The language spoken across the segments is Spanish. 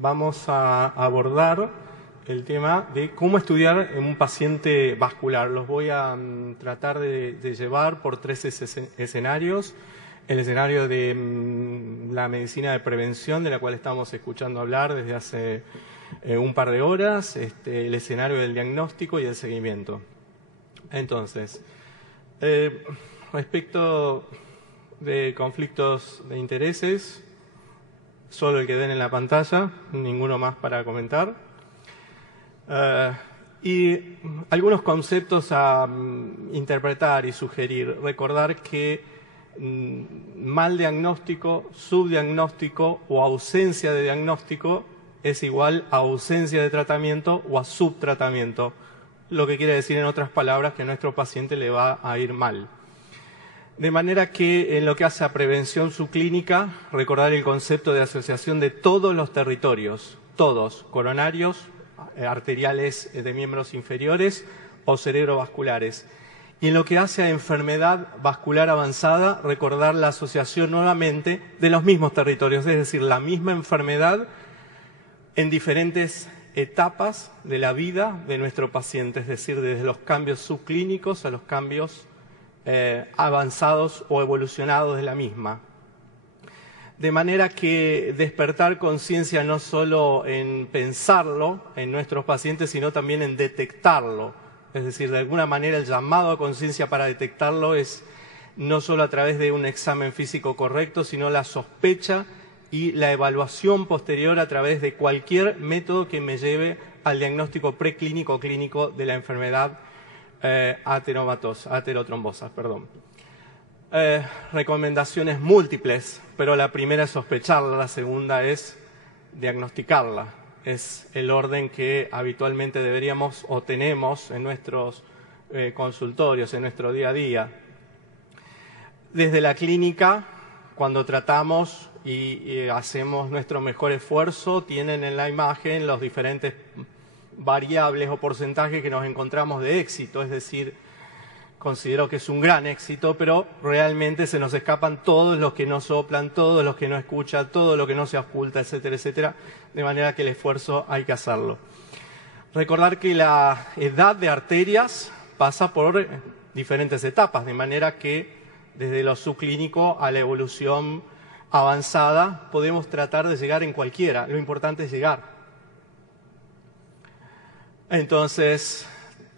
Vamos a abordar el tema de cómo estudiar en un paciente vascular. Los voy a tratar de llevar por tres escenarios. El escenario de la medicina de prevención, de la cual estamos escuchando hablar desde hace un par de horas, el escenario del diagnóstico y el seguimiento. Entonces, respecto de conflictos de intereses, solo el que ven en la pantalla, ninguno más para comentar. Y algunos conceptos a interpretar y sugerir. Recordar que mal diagnóstico, subdiagnóstico o ausencia de diagnóstico es igual a ausencia de tratamiento o a subtratamiento. Lo que quiere decir, en otras palabras, que a nuestro paciente le va a ir mal. De manera que en lo que hace a prevención subclínica, recordar el concepto de asociación de todos los territorios, todos, coronarios, arteriales de miembros inferiores o cerebrovasculares. Y en lo que hace a enfermedad vascular avanzada, recordar la asociación nuevamente de los mismos territorios, es decir, la misma enfermedad en diferentes etapas de la vida de nuestro paciente, es decir, desde los cambios subclínicos a los cambios avanzados o evolucionados de la misma. De manera que despertar conciencia no solo en pensarlo en nuestros pacientes, sino también en detectarlo. Es decir, de alguna manera el llamado a conciencia para detectarlo es no solo a través de un examen físico correcto, sino la sospecha y la evaluación posterior a través de cualquier método que me lleve al diagnóstico preclínico o clínico de la enfermedad aterotrombosas. Recomendaciones múltiples, pero la primera es sospecharla, la segunda es diagnosticarla. Es el orden que habitualmente deberíamos o tenemos en nuestros consultorios, en nuestro día a día. Desde la clínica, cuando tratamos y hacemos nuestro mejor esfuerzo, tienen en la imagen los diferentes variables o porcentajes que nos encontramos de éxito, es decir, considero que es un gran éxito, pero realmente se nos escapan todos los que no soplan, todos los que no escuchan, todo lo que no se oculta, etcétera, etcétera, de manera que el esfuerzo hay que hacerlo. Recordar que la edad de arterias pasa por diferentes etapas, de manera que desde lo subclínico a la evolución avanzada podemos tratar de llegar en cualquiera, lo importante es llegar. Entonces,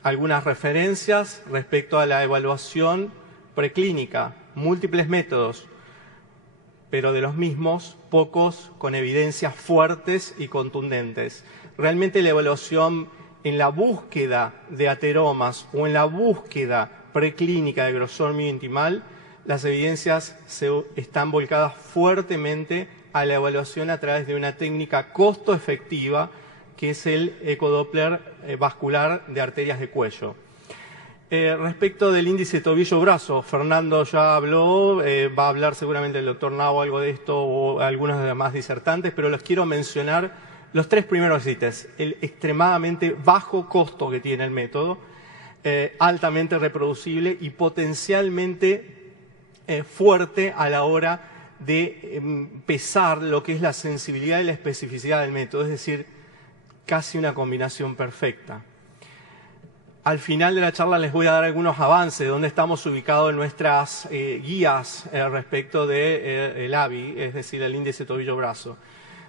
algunas referencias respecto a la evaluación preclínica, múltiples métodos, pero de los mismos, pocos con evidencias fuertes y contundentes. Realmente la evaluación en la búsqueda de ateromas o en la búsqueda preclínica de grosor medio-intimal, las evidencias están volcadas fuertemente a la evaluación a través de una técnica costo efectiva, que es el ecodoppler vascular de arterias de cuello. Respecto del índice tobillo-brazo, Fernando ya habló, va a hablar seguramente el doctor Nau algo de esto o algunos de los demás disertantes, pero les quiero mencionar los tres primeros ítems. El extremadamente bajo costo que tiene el método, altamente reproducible y potencialmente fuerte a la hora de pesar lo que es la sensibilidad y la especificidad del método, es decir, casi una combinación perfecta. Al final de la charla les voy a dar algunos avances de dónde estamos ubicados en nuestras guías respecto del ABI, es decir, el índice tobillo-brazo.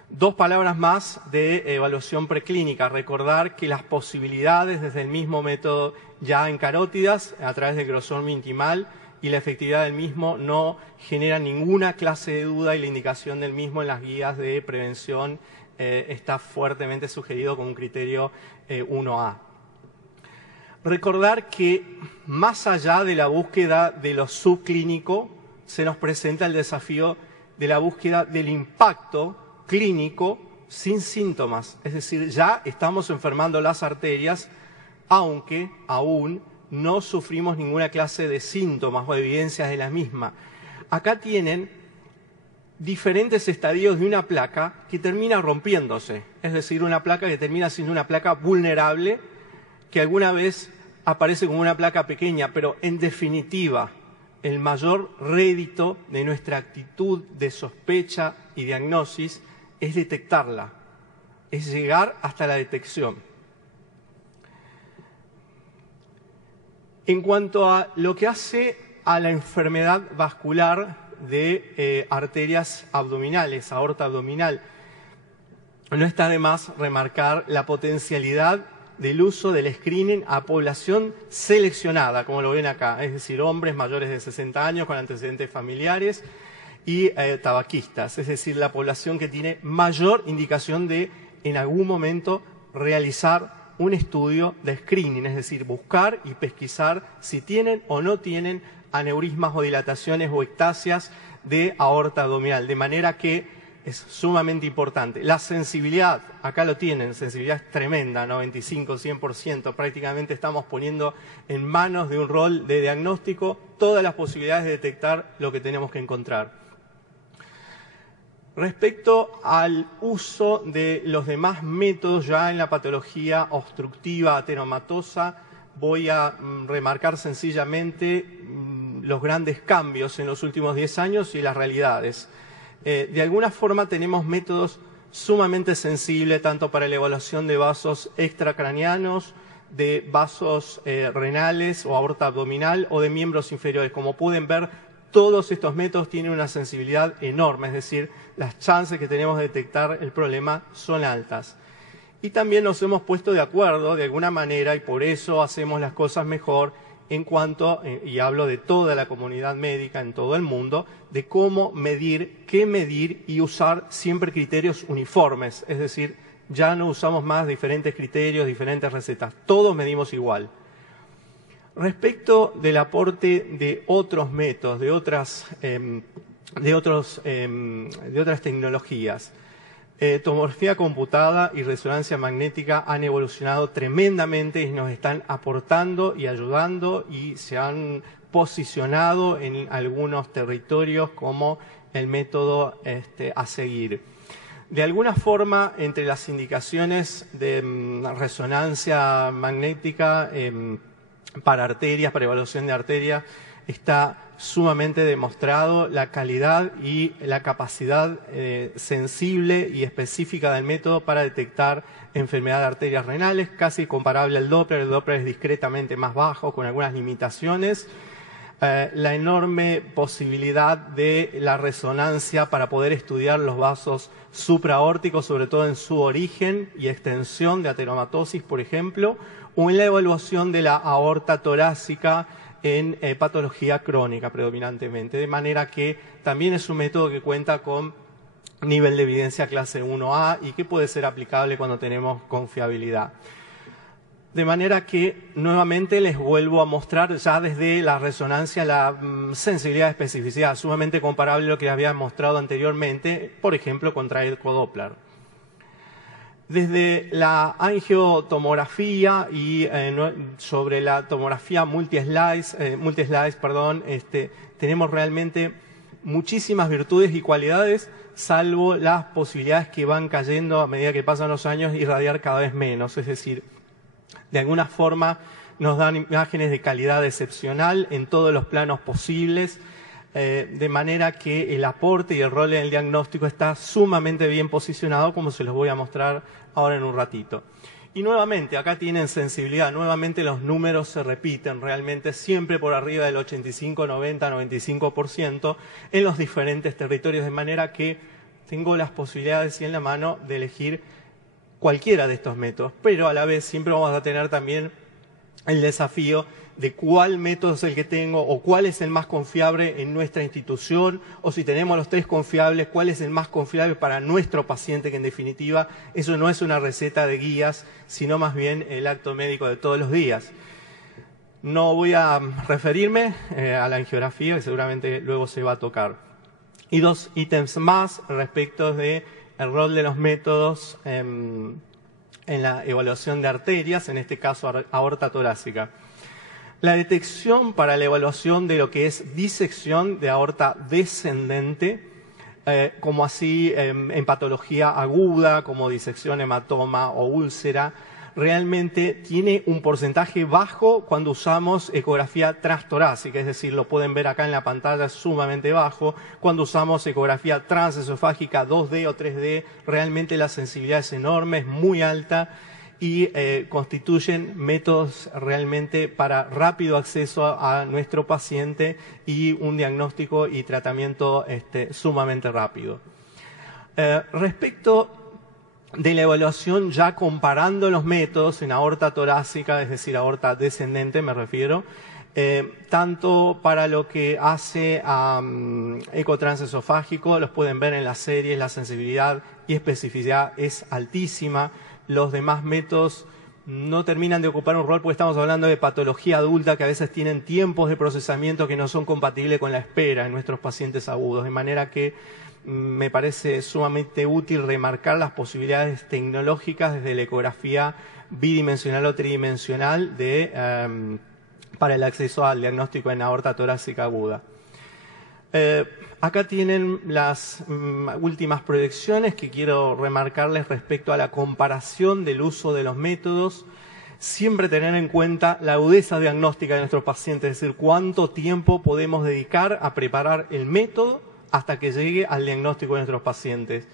Dos palabras más de evaluación preclínica. Recordar que las posibilidades desde el mismo método ya en carótidas, a través del grosor medio-intimal, y la efectividad del mismo no genera ninguna clase de duda y la indicación del mismo en las guías de prevención está fuertemente sugerido con un criterio 1A. Recordar que más allá de la búsqueda de lo subclínico, se nos presenta el desafío de la búsqueda del impacto clínico sin síntomas. Es decir, ya estamos enfermando las arterias, aunque aún no sufrimos ninguna clase de síntomas o evidencias de la misma. Acá tienen diferentes estadios de una placa que termina rompiéndose, es decir, una placa que termina siendo una placa vulnerable, que alguna vez aparece como una placa pequeña, pero en definitiva, el mayor rédito de nuestra actitud de sospecha y diagnosis es detectarla. es llegar hasta la detección. En cuanto a lo que hace a la enfermedad vascular de arterias abdominales, aorta abdominal, no está de más remarcar la potencialidad del uso del screening a población seleccionada, como lo ven acá, es decir, hombres mayores de 60 años con antecedentes familiares y tabaquistas, es decir, la población que tiene mayor indicación de en algún momento realizar un estudio de screening, es decir, buscar y pesquisar si tienen o no tienen aneurismas o dilataciones o ectasias de aorta abdominal, de manera que es sumamente importante. La sensibilidad, acá lo tienen, sensibilidad es tremenda, 95, 100%, prácticamente estamos poniendo en manos de un rol de diagnóstico todas las posibilidades de detectar lo que tenemos que encontrar. Respecto al uso de los demás métodos ya en la patología obstructiva ateromatosa, voy a remarcar sencillamente los grandes cambios en los últimos 10 años y las realidades. De alguna forma tenemos métodos sumamente sensibles tanto para la evaluación de vasos extracraneanos, de vasos renales o aorta abdominal o de miembros inferiores. Como pueden ver, todos estos métodos tienen una sensibilidad enorme, es decir, las chances que tenemos de detectar el problema son altas. Y también nos hemos puesto de acuerdo de alguna manera, y por eso hacemos las cosas mejor, en cuanto, y hablo de toda la comunidad médica en todo el mundo, de cómo medir, qué medir y usar siempre criterios uniformes. Es decir, ya no usamos más diferentes criterios, diferentes recetas. Todos medimos igual. Respecto del aporte de otros métodos, de otras tecnologías, tomografía computada y resonancia magnética han evolucionado tremendamente y nos están aportando y ayudando y se han posicionado en algunos territorios como el método a seguir. De alguna forma, entre las indicaciones de resonancia magnética para arterias, para evaluación de arterias, está sumamente demostrado la calidad y la capacidad sensible y específica del método para detectar enfermedad de arterias renales, casi comparable al Doppler. El Doppler es discretamente más bajo, con algunas limitaciones. La enorme posibilidad de la resonancia para poder estudiar los vasos supraórticos, sobre todo en su origen y extensión de ateromatosis, por ejemplo, o en la evaluación de la aorta torácica en patología crónica predominantemente, de manera que también es un método que cuenta con nivel de evidencia clase 1A y que puede ser aplicable cuando tenemos confiabilidad. De manera que nuevamente les vuelvo a mostrar ya desde la resonancia la sensibilidad y especificidad, sumamente comparable a lo que había mostrado anteriormente, por ejemplo, contra el Doppler. Desde la angiotomografía y sobre la tomografía multi-slice, tenemos realmente muchísimas virtudes y cualidades, salvo las posibilidades que van cayendo a medida que pasan los años, irradiar cada vez menos. Es decir, de alguna forma nos dan imágenes de calidad excepcional en todos los planos posibles, de manera que el aporte y el rol en el diagnóstico está sumamente bien posicionado, como se los voy a mostrar ahora en un ratito. Y nuevamente, acá tienen sensibilidad, nuevamente los números se repiten, realmente siempre por arriba del 85, 90, 95% en los diferentes territorios, de manera que tengo las posibilidades y en la mano de elegir cualquiera de estos métodos, pero a la vez siempre vamos a tener también el desafío de cuál método es el que tengo o cuál es el más confiable en nuestra institución, o si tenemos los tres confiables, cuál es el más confiable para nuestro paciente, que en definitiva eso no es una receta de guías, sino más bien el acto médico de todos los días. No voy a referirme a la angiografía, que seguramente luego se va a tocar. Y dos ítems más respecto del rol de los métodos en la evaluación de arterias, en este caso aorta torácica. La detección para la evaluación de lo que es disección de aorta descendente, como así en patología aguda, como disección, hematoma o úlcera, realmente tiene un porcentaje bajo cuando usamos ecografía transtorácica, es decir, lo pueden ver acá en la pantalla, sumamente bajo. Cuando usamos ecografía transesofágica 2D o 3D, realmente la sensibilidad es enorme, es muy alta y constituyen métodos realmente para rápido acceso a nuestro paciente y un diagnóstico y tratamiento sumamente rápido. Respecto de la evaluación, ya comparando los métodos en aorta torácica, es decir, aorta descendente me refiero, tanto para lo que hace a ecotransesofágico, los pueden ver en las series, la sensibilidad y especificidad es altísima. Los demás métodos no terminan de ocupar un rol porque estamos hablando de patología adulta que a veces tienen tiempos de procesamiento que no son compatibles con la espera en nuestros pacientes agudos, de manera que me parece sumamente útil remarcar las posibilidades tecnológicas desde la ecografía bidimensional o tridimensional para el acceso al diagnóstico en aorta torácica aguda. Acá tienen las últimas proyecciones que quiero remarcarles respecto a la comparación del uso de los métodos. Siempre tener en cuenta la agudeza diagnóstica de nuestros pacientes, es decir, cuánto tiempo podemos dedicar a preparar el método hasta que llegue al diagnóstico de nuestros pacientes.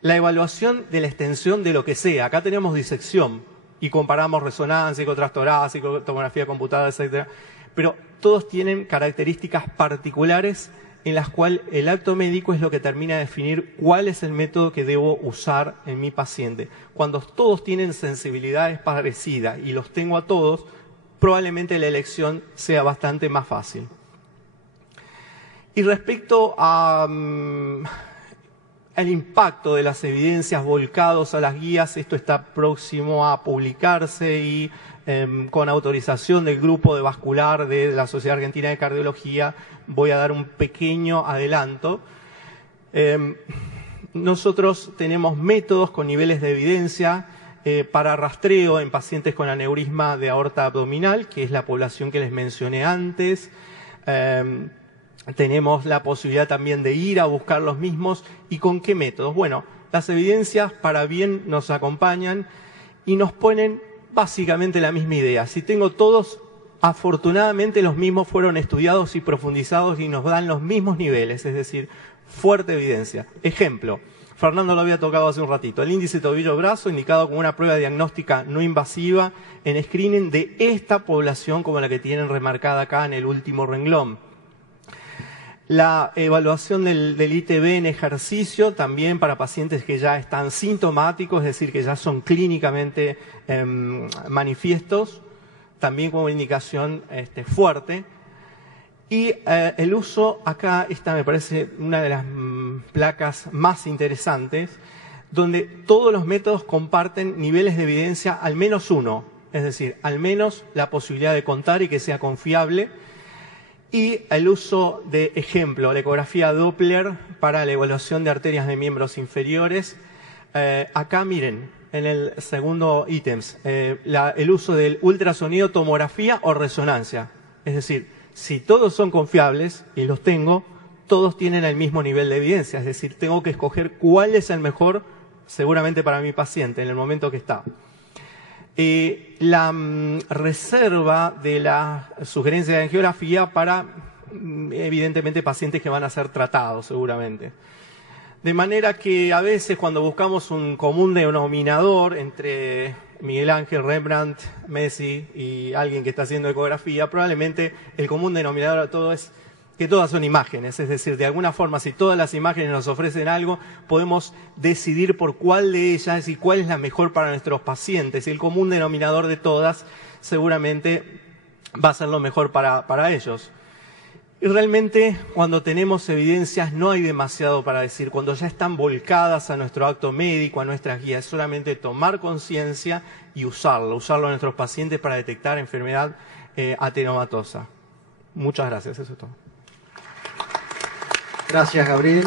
La evaluación de la extensión de lo que sea. Acá tenemos disección y comparamos resonancia, ecotrastorácica, tomografía computada, etc. Pero todos tienen características particulares en las cuales el acto médico es lo que termina de definir cuál es el método que debo usar en mi paciente. Cuando todos tienen sensibilidades parecidas y los tengo a todos, probablemente la elección sea bastante más fácil. Y respecto al impacto de las evidencias volcados a las guías, esto está próximo a publicarse y con autorización del grupo de vascular de la Sociedad Argentina de Cardiología voy a dar un pequeño adelanto. Nosotros tenemos métodos con niveles de evidencia para rastreo en pacientes con aneurisma de aorta abdominal, que es la población que les mencioné antes. Tenemos la posibilidad también de ir a buscar los mismos. ¿Y con qué métodos? Bueno, las evidencias para bien nos acompañan y nos ponen básicamente la misma idea. Si tengo todos, afortunadamente los mismos fueron estudiados y profundizados y nos dan los mismos niveles, es decir, fuerte evidencia. Ejemplo, Fernando lo había tocado hace un ratito, el índice tobillo-brazo indicado como una prueba diagnóstica no invasiva en screening de esta población como la que tienen remarcada acá en el último renglón. La evaluación del ITB en ejercicio también para pacientes que ya están sintomáticos, es decir, que ya son clínicamente manifiestos, también como indicación fuerte. Y el uso, acá esta me parece una de las placas más interesantes, donde todos los métodos comparten niveles de evidencia al menos uno, es decir, al menos la posibilidad de contar y que sea confiable. Y el uso de ejemplo, la ecografía Doppler para la evaluación de arterias de miembros inferiores. Acá miren, en el segundo ítems, el uso del ultrasonido, tomografía o resonancia. Es decir, si todos son confiables, y los tengo, todos tienen el mismo nivel de evidencia. Es decir, tengo que escoger cuál es el mejor, seguramente para mi paciente, en el momento que está. La reserva de la sugerencia de angiografía para, evidentemente, pacientes que van a ser tratados, seguramente. De manera que a veces cuando buscamos un común denominador entre Miguel Ángel, Rembrandt, Messi y alguien que está haciendo ecografía, probablemente el común denominador a todo es que todas son imágenes, es decir, de alguna forma, si todas las imágenes nos ofrecen algo, podemos decidir por cuál de ellas y cuál es la mejor para nuestros pacientes. Y el común denominador de todas seguramente va a ser lo mejor para ellos. Y realmente, cuando tenemos evidencias, no hay demasiado para decir. Cuando ya están volcadas a nuestro acto médico, a nuestras guías, es solamente tomar conciencia y usarlo a nuestros pacientes para detectar enfermedad atenomatosa. Muchas gracias, eso es todo. Gracias, Gabriel.